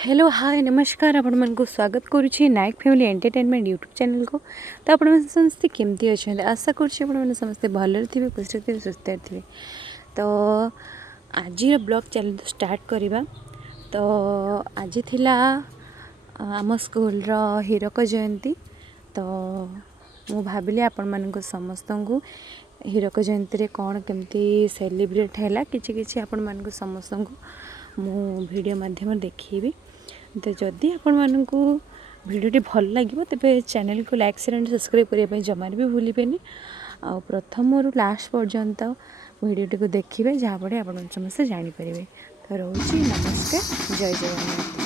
Hello hi नमस्कार आपण मानक स्वागत करुच्ची नायक फैमिली एंटरटेनमेंट यूट्यूब चैनल को। तो आप समस्ते केमती अच्छा आशा कर समस्ते भल थे खुशी थे सुस्थ थे। तो आज ब्लॉग चैनल स्टार्ट करवा। तो आज थिला आम स्कूल हीरक जयंती। तो मु भाविली आपण मानक समस्त को हीरक जयंती रे कौन केमती सेलिब्रेट है कि आपण मानक समस्त को मु वीडियो माध्यम देखी। तो जदि आपण मानक भिडटी भल लगे तेज चैनल को लाइक शेयर एंड सब्सक्राइब करने जमार भी भूलें। आ प्रथम रु लास्ट पर्यंत भिडटी को देखिए जहाँफल आप समस्त जापर। तो रोची नमस्कार, जय जगन्नाथ।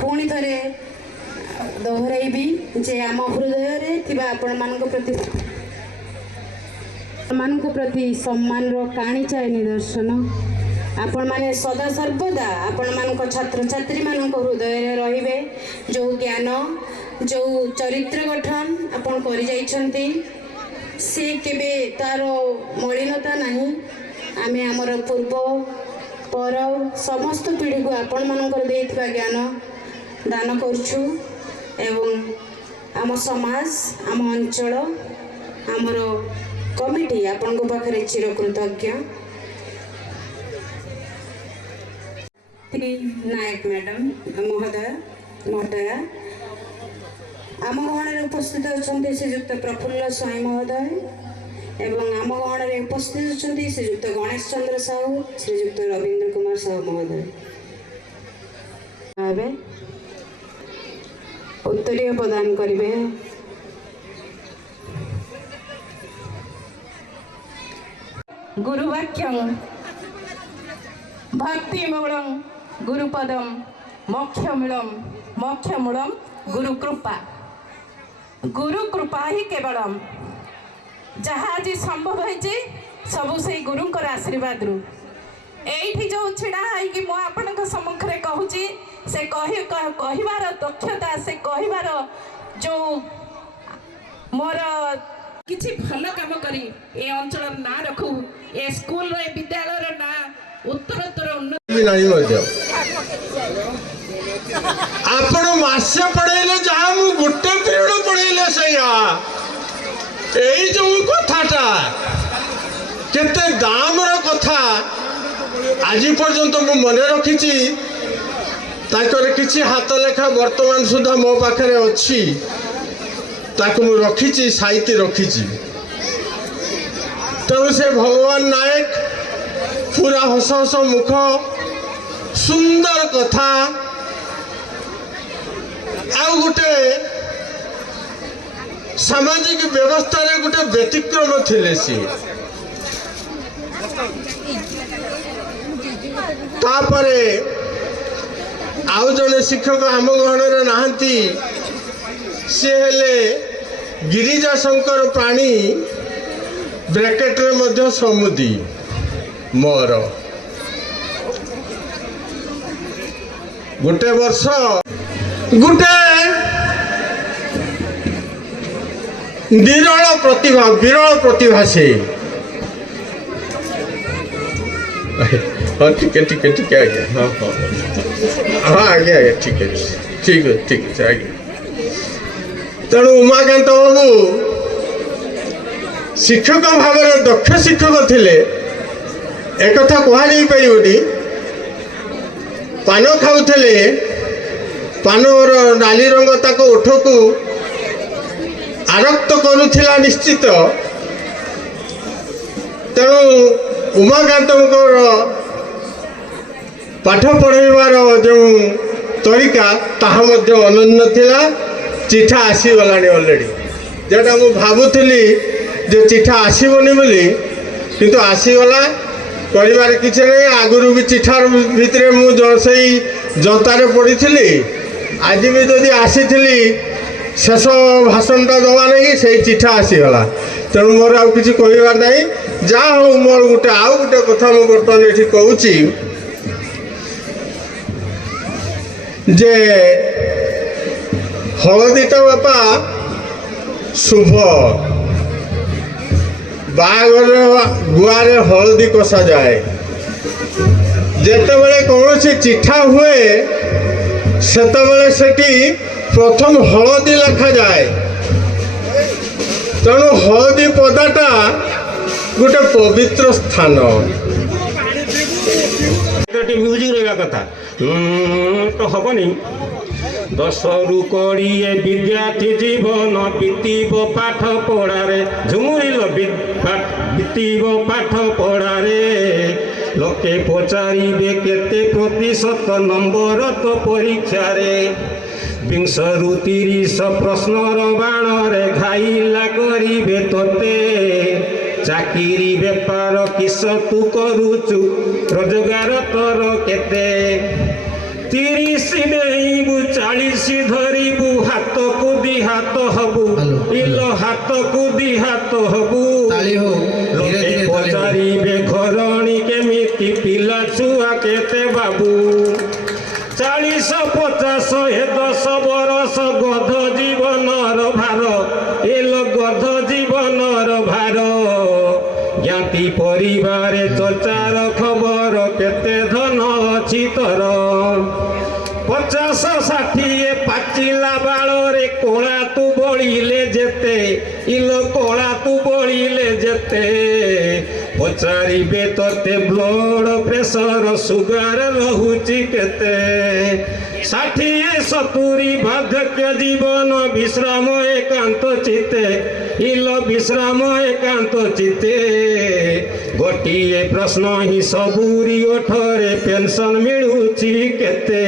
पुणी थे दोहराइबी जे आम हृदय प्रति सम्मान काणी चाहे निदर्शन आपण माने सदा सर्वदा आपण मान छात्र छात्री मान हृदय रे जो ज्ञान जो चरित्र गठन आपण करि जाइछंती से केबे तार मलिनता नहीं। आमे हमर पूर्व पर समस्त पीढ़ी को आपण मानकर देइथवा ज्ञान दान करछु एवं आम समाज आम अंचल आमर कमिटी आपण को पाखरे चिरकृतज्ञ। नायक मैडम महोदय आम गहन उपस्थित अच्छा श्रीजुक्त प्रफुल्ल स्वाई महोदय एवं आम गहन उपस्थित अच्छा श्रीजुक्त गणेश चंद्र साहू श्रीजुक्त रवींद्र कुमार साहू महोदय। उत्तरीय प्रदान करेंगे गुरुवाक्यं भक्तिमूलं गुरुपदं मोक्षमूलं गुरुकृपा गुरुकृपा ही केवलम जहाँ आज संभव है सबू से गुरुंकर आशीर्वाद रु एठी जो छिड़ा है मो आपन सम्मुखें कहूँ से कहबार दक्षता से कहबार जो मोर किसी भल काम करी ए अंचल ना रखू ए स्कूल रे विद्यालय ना उत्तरोत्तर उन्नति आपण मासे पढ़ेले जहाँ मु गोटे पीरियड पढ़ेले सैया यही जो कथाटा केते दाम रो कथा आज पर्यंत मु मने रखिची ताकर किछि हाथ लेखा वर्तमान सुधा मो पाखरे अछि ताकु मु रखिची साहित्य रखिची तेणु से भगवान नायक पूरा हस हस मुख सुंदर कथा आउ गोटे सामाजिक व्यवस्था रे गोटे व्यतिक्रम थिले सी तापरे आउ जने शिक्षक आम गहन नहांती से हेले गिरिजा शंकर प्राणी ब्रैकेट रे मध्य समुदी मोर गोटे वर्ष गोटे विरल प्रतिभा से हाँ ठीक है आज्ञा हाँ हाँ हाँ आज्ञा ठीक है आज्ञा तेणु उमाकांत बाबू शिक्षक भाव दक्ष शिक्षक थिले एक कथा कहुई पारि पान खाऊले पानर नाली रंग ताको ओठ को आरक्त करुला निश्चित तेणु उमाकांत पाठ पढ़ाइबार जो तरीका ताहा मध्य अनन्य थिला चिठा आसीगला अलरेडी जेटा मु भावुली जो चिठा आसबनी बोली किंतु आसीगला कर किसी नहीं आगुरी भी चिठार भितर मुझे जनतार पड़ी आज भी जदि आसी शेष भाषणटा दवा नहीं से चिठा आसीगला तेणु मोर आउ कि कहबार ना जहाँ हूँ मोर गोटे आउ गोटे कथा मुझे बर्तमान ये कहूँ जे हलदीटा बापा शुभ बागर गुआरे हलदी कषा जाए जेतेबेले कौन सी चिठा हुए सेतेबेले सेठी प्रथम हलदी लिखा जाए तेणु हलदी पदाटा गोटे पवित्र स्थान म्यूजिक रहा कथा तो हबनी 10 रु 20 विद्यार्थी जीवन बीतब पाठ पढ़ारे झुमुरिल बीतब पाठ पढ़ारे लोके पचारे केते प्रतिशत नंबर तो परीक्षा रे 20 रु 30 प्रश्नर बाण रे घाइला करिबे तोते चाकिरी बेपार किस तू करुचु रोजगार तोर केते 30 नेबु 40 धरिबु हाथ को दी हाथ हबु इलो हाथ को दी हाथ हबु लोके पचारिबे घरणी केमिति पिला छुआ केते बाबू 40 50 10 बरस गध जीवनर भार एलो गध जीवनर भार ज्ञाति परिवार चर्चार खबर केते धन अछि तोर 50 60 पाचिला बाଳରେ कोला तू बळिले जेते इलो कोला तू बळिले जेते पचारिबे तोते ब्लड प्रेशर सुगार रहुची केते 60 70 बार्धक्य जीवन विश्राम एकांत चिते इलो विश्राम एकांत चिते गोटिए प्रश्न ही सबूरी ओठरे पेंशन मिलुची केते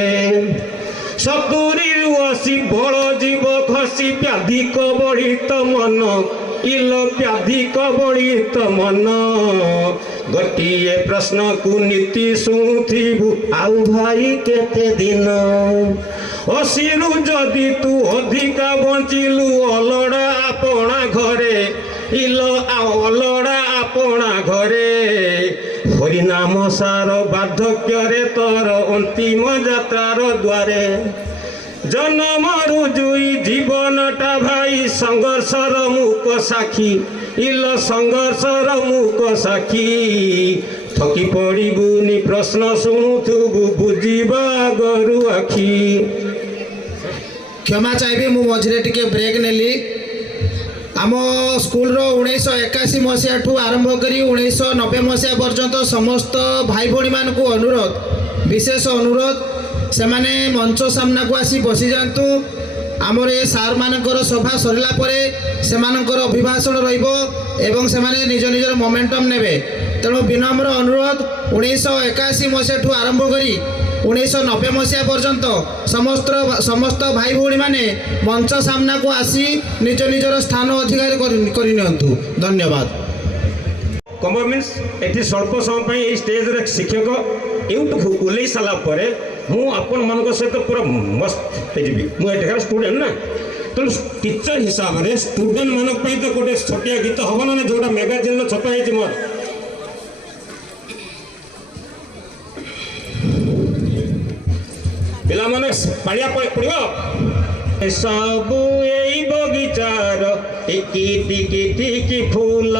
70 ରୁ 80 बड़ जीव खसी व्याधि कबड़ित मन इलो व्याधि कबलित मन गोटे प्रश्न को नीति शुणुबू आउ भाई केते दिन असीरु जदि तू अधिका बंचिलु अलड़ा आपणा घरे इलो अलड़ा आपणा घरे हरिनाम सार बार्धक्य तोर अंतिम यात्रार द्वारे जन्मरु जुई जीवनटा भाई संघर्षर मुक साक्षी इलो संघर्षर मुक साक्षी थकी पड़बुनि प्रश्न शुणुबू बुझा गरु आखि क्षमा चाहिए मु मझे टे ब्रेक नेली आम स्कूल 1981 मसीहा ठू आरंभ कर 1990 मसीहा पर्यंत समस्त भाई भौणी मान अनुरोध विशेष अनुरोध से माने मंच सामना को आसी बसी जातु आमर ये सार मानकर सभा सरला से अभिभाषण रही से निज निजर मोमेंटम ने तेणु विनम्र अनुरोध 1981 मसीहा ठू आरंभ करी 1990 मसीहा पर्यंत समस्त भाई भौणी माने मंच सामना को आसी निज निजर स्थान अधिकार करनियंतु धन्यवाद। कम मीन्स ये स्वल्प समय स्टेज रे शिक्षक यूट्यूब ओल्ल सारा मुझे मान सहित पूरा मस्त हो स्टूडेंट ना तेणु टीचर हिसाब से स्टूडेंट मानी तो गोटे छोटिया गीत हम ना जोटा मैगाजिन छपाई मोर पिला माने पाड़िया पड़ो सबू यही बगीचार टिकी टिकी टिकी फूल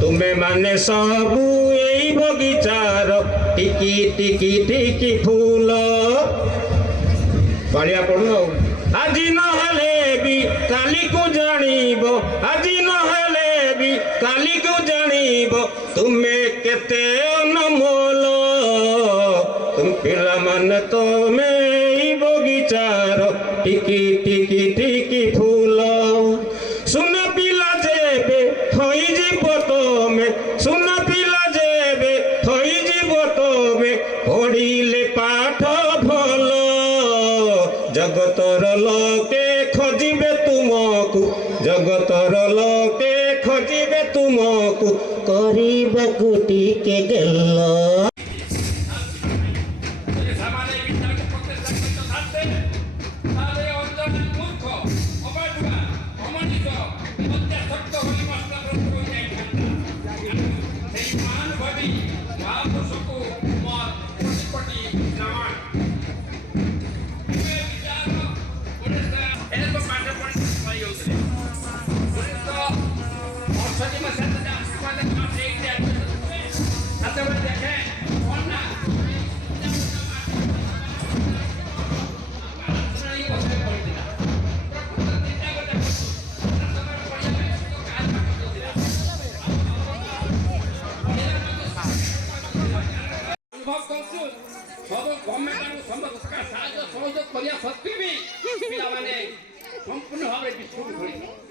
तुम्हें माने सबू यही बगीचार टिकी टिकी टिकी फूल पाड़िया पड़ो आज नहले भी काली को जानिब आज नहले भी काली को जानिब तुम्हें केते अनमोल तुम पिला मन तुम्हें बगीचार टिकी टिकी टिकी फूल सुन पिला जेबे थई जीव तमें सुन पिला जेबे थई जीव तमें पढ़िले पाठ भल जगतर लोके खोजिबे तुमको जगतर लोके खोजिबे तुमको करिबाकु टिके गेल संपूर्ण भाव विस्फोट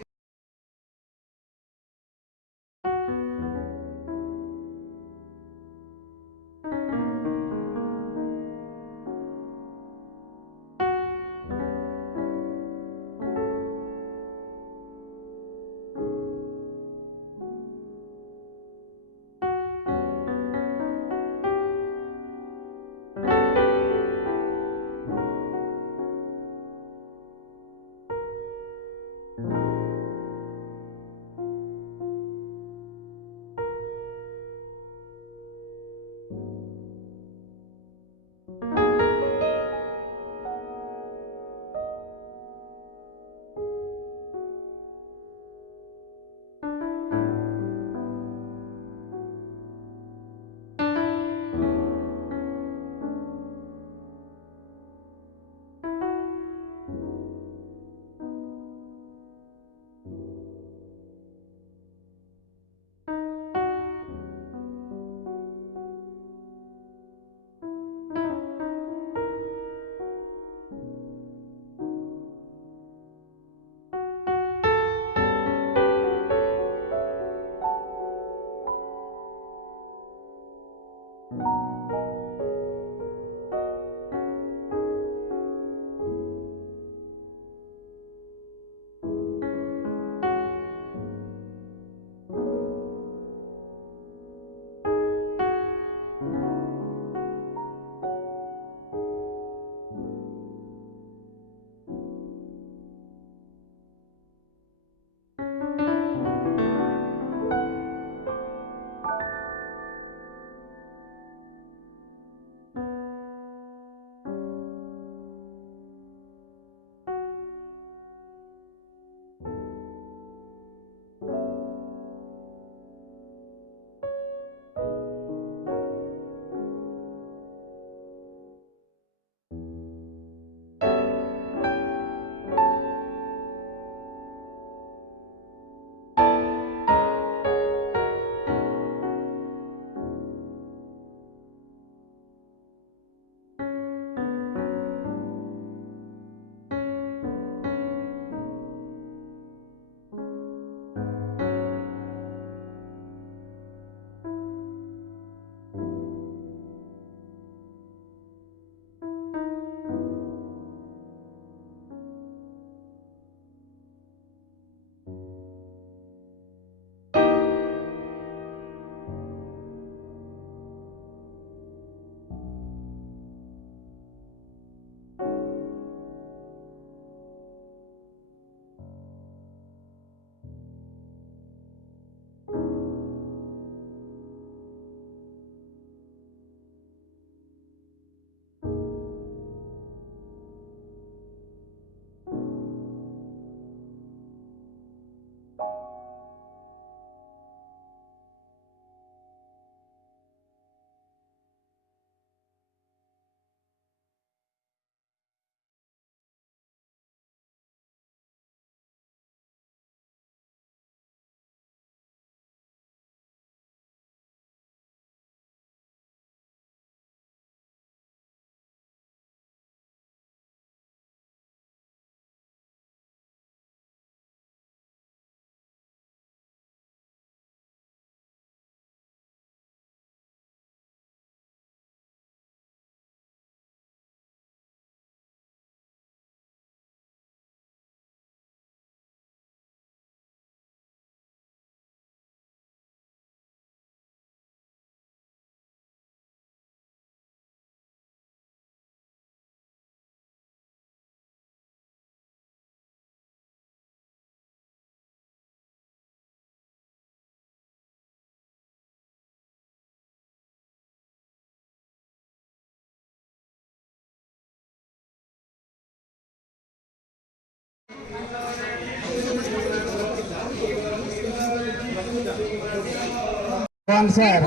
ପ୍ରଧାନ ସାର୍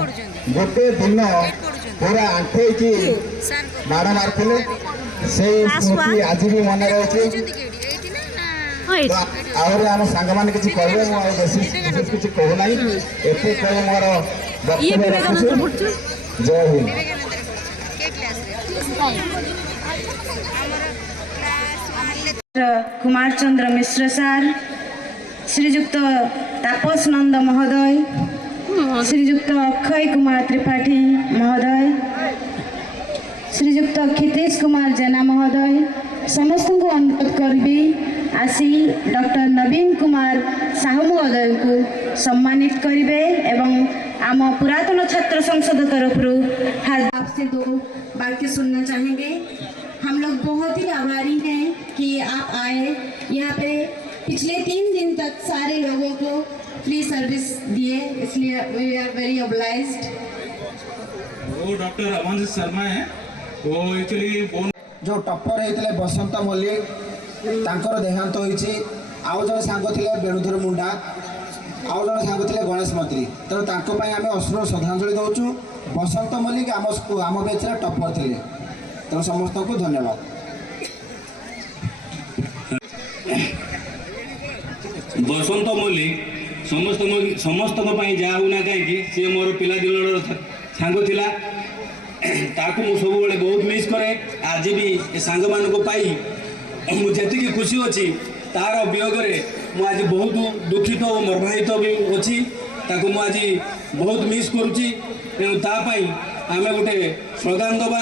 ଗୋଟେ ଦିନ ପୁରା ଆଣ୍ଠେଇକି ମାଡ଼ ମାରିଥିଲେ ସେଇ ସ୍ମୃତି ଆଜି ବି ମନେ ରହୁଛି। ଆହୁରି ଆମ ସାଙ୍ଗମାନେ କିଛି କହିବେ, ମୁଁ ଆଉ ବିଶେଷ କିଛି କହୁନାହିଁ। ଏତେ କହି ମୋର ବକ୍ତବ୍ୟ ରଖୁଛି। ଜୟ ହିନ୍ଦ। कुमार चंद्र मिश्र सार, श्रीजुक्त तापस नंद महोदय, श्रीजुक्त अक्षय कुमार त्रिपाठी महोदय, श्रीजुक्त क्षितेश कुमार जेना महोदय, समस्त को अनुरोध करी आसी डॉक्टर नवीन कुमार साहू महोदय को सम्मानित करेंगे एवं आम पुरातन छात्र संसद तरफ आपसे दो वाक्य सुनना चाहेंगे। हम लोग बहुत ही आभारी हैं कि आप आए यहाँ पे। पिछले 3 दिन तक सारे लोगों को फ्री सर्विस दिए, इसलिए वी आर वेरी ऑब्लाइज्ड। वो डॉक्टर अमन शर्मा है, वो एक्चुअली जो टप्पर होते बसंत मल्लिक तांकर देहांत होइछि। आउ जने सांग थिले बेणुधर मुंडा, आउ जने सांग थिले गणेश मंत्री। तेणु तांको पई आमे अश्रुर श्रद्धांजलि दउछु। बसंत मल्लिक आम बेचरा टप्पर थिले। तेणु समस्त को धन्यवाद। बसंत मल्लिक समस्त जहाँ होना कहीं सी मोर पिला दिन सांग थिला। ताकू मु सब बहुत मिस करे। आज भी ए सांग मान को पाई मुझे खुशी अच्छी तार वियोग आज बहुत दुखित और मर्माहित भी अच्छी। ताकू मु आज बहुत मिस करुच्ची। तेणु तापाई आम गोटे स्लोगान दबा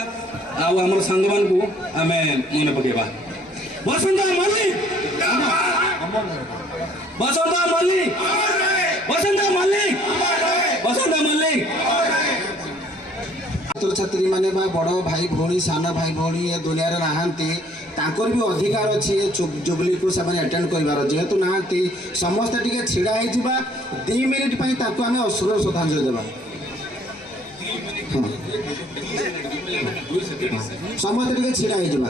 आम सांग मान को आम मन पकेबा। बसंत मल्लिक, बसंत मल्लिक, बसंत मल्लिक, बसंत मल्लिक। छात्र छात्री माने बा बड़ भाई भौणी सान भाई भौणी ए दुनिया रे नहांती तांकर भी अधिकार अच्छी जुबली को सब अटेंड करिवार। जेहेतु नहांती समस्त टिके छिड़ा हो जिबा 2 मिनिट पई ताको आमे अश्रुर श्रद्धांजलि देबा। समस्त टिके छिड़ा हो जिबा,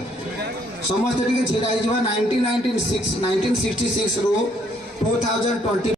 समस्त टिके छिड़ा हो जिबा। 1966 रो 2020